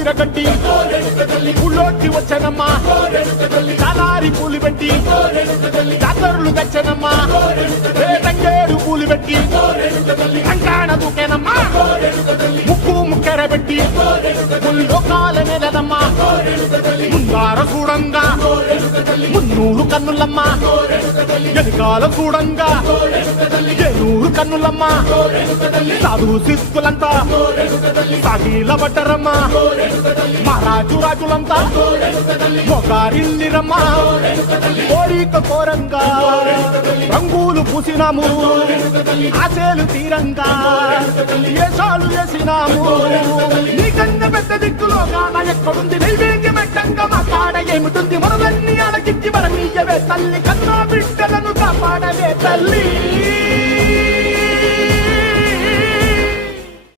చీరగట్టి ఊళ్ళోకి వచ్చనమ్మా చాలారి పూలు పెట్టి జాతరులు తెచ్చనమ్మా తంగేడు పూలు పెట్టి కంకాణ దూకేనమ్మా ముక్కు ముక్కెర పెట్టి లోకాల నెలదమ్మా ముందార చూడంగా మున్నూరు కన్నులమ్మా ఎనకాల చూడంగా ఏనూరు కన్నులమ్మా సాధు శిస్తులంతా సాగిల పడ్డరమ్మా మహారాజు రాజులంతా మొగారిల్లిరమ్మా కోరిక కోరంగా రంగులు పూసినాము ఆశలు తీరంగా ఏసాలు వేసినాము నీకన్నా పెద్ద దిక్కులో కాన ఎక్కడుంది నైవేద్యం పెట్టంగా మా కాడ ఏమిటుంది మనలన్నీ అలకించి మరమీయవే తల్లి కన్నా బిడ్డలను కాపాడవే తల్లి